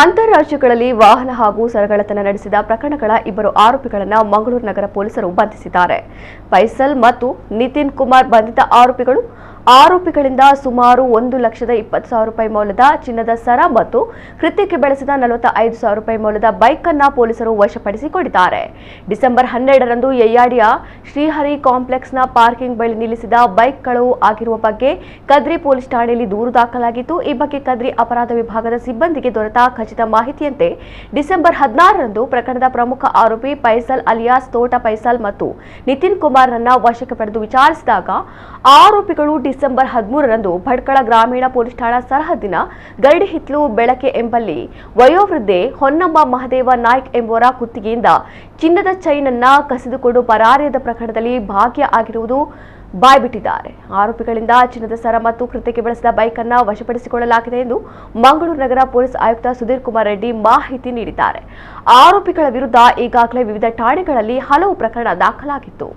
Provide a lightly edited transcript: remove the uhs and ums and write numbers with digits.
ಅಂತಾರಾಜ್ಯಗಳಲ್ಲಿ ವಾಹನ ಹಾಗೂ ಸರಗಳ್ಳತನ ನಡೆಸಿದ ಪ್ರಕರಣಗಳ ಇಬ್ಬರು ಆರೋಪಿಗಳನ್ನು ಮಂಗಳೂರು ನಗರ ಪೊಲೀಸರು ಬಂಧಿಸಿದ್ದಾರೆ. ಫೈಸಲ್ ಮತ್ತು ನಿತಿನ್ ಕುಮಾರ್ ಬಂಧಿತ ಆರೋಪಿಗಳಿಂದ ಸುಮಾರು 1,20,000 ರೂಪಾಯಿ ಮೌಲ್ಯದ ಚಿನ್ನದ ಸರ ಮತ್ತು ಕೃತ್ಯಕ್ಕೆ ಬಳಸಿದ 45,000 ರೂಪಾಯಿ ಮೌಲ್ಯದ ಬೈಕ್ ಅನ್ನು ಪೊಲೀಸರು ವಶಪಡಿಸಿಕೊಂಡಿದ್ದಾರೆ. ಡಿಸೆಂಬರ್ 12ರಂದು ಯಯ್ಯಾಡಿಯ ಶ್ರೀಹರಿ ಕಾಂಪ್ಲೆಕ್ಸ್ನ ಪಾರ್ಕಿಂಗ್ ಬಳಿ ನಿಲ್ಲಿಸಿದ ಬೈಕ್ ಕಳವು ಆಗಿರುವ ಬಗ್ಗೆ ಕದ್ರಿ ಪೊಲೀಸ್ ಠಾಣೆಯಲ್ಲಿ ದೂರು ದಾಖಲಾಗಿತ್ತು. ಈ ಬಗ್ಗೆ ಕದ್ರಿ ಅಪರಾಧ ವಿಭಾಗದ ಸಿಬ್ಬಂದಿಗೆ ದೊರೆತ ಖಚಿತ ಮಾಹಿತಿಯಂತೆ ಡಿಸೆಂಬರ್ 16ರಂದು ಪ್ರಕರಣದ ಪ್ರಮುಖ ಆರೋಪಿ ಫೈಸಲ್ ಅಲಿಯಾಸ್ ತೋಟ ಫೈಸಲ್ ಮತ್ತು ನಿತಿನ್ ಕುಮಾರ್ರನ್ನ ವಶಕ್ಕೆ ಪಡೆದು ವಿಚಾರಿಸಿದಾಗ ಆರೋಪಿಗಳು ಡಿಸೆಂಬರ್ 13ರಂದು ಭಟ್ಕಳ ಗ್ರಾಮೀಣ ಪೊಲೀಸ್ ಠಾಣಾ ಸರಹದ್ದಿನ ಗರಡಿಹಿತ್ಲು ಬೆಳಕೆ ಎಂಬಲ್ಲಿ ವಯೋವೃದ್ಧೆ ಹೊನ್ನಮ್ಮ ಮಹದೇವ ನಾಯ್ಕ್ ಎಂಬುವರ ಕುತ್ತಿಗೆಯಿಂದ ಚಿನ್ನದ ಚೈನ್ ಅನ್ನ ಕಸಿದುಕೊಂಡು ಪರಾರಿಯಾದ ಪ್ರಕರಣದಲ್ಲಿ ಭಾಗಿಯಾಗಿರುವುದು ಬಾಯ್ಬಿಟ್ಟಿದ್ದಾರೆ. ಆರೋಪಿಗಳಿಂದ ಚಿನ್ನದ ಸರ ಮತ್ತು ಕೃತ್ಯಕ್ಕೆ ಬಳಸಿದ ಬೈಕ್ ಅನ್ನು ವಶಪಡಿಸಿಕೊಳ್ಳಲಾಗಿದೆ ಎಂದು ಮಂಗಳೂರು ನಗರ ಪೊಲೀಸ್ ಆಯುಕ್ತ ಸುಧೀರ್ ಕುಮಾರ್ ರೆಡ್ಡಿ ಮಾಹಿತಿ ನೀಡಿದ್ದಾರೆ. ಆರೋಪಿಗಳ ವಿರುದ್ಧ ಈಗಾಗಲೇ ವಿವಿಧ ಠಾಣೆಗಳಲ್ಲಿ ಹಲವು ಪ್ರಕರಣ ದಾಖಲಾಗಿತ್ತು.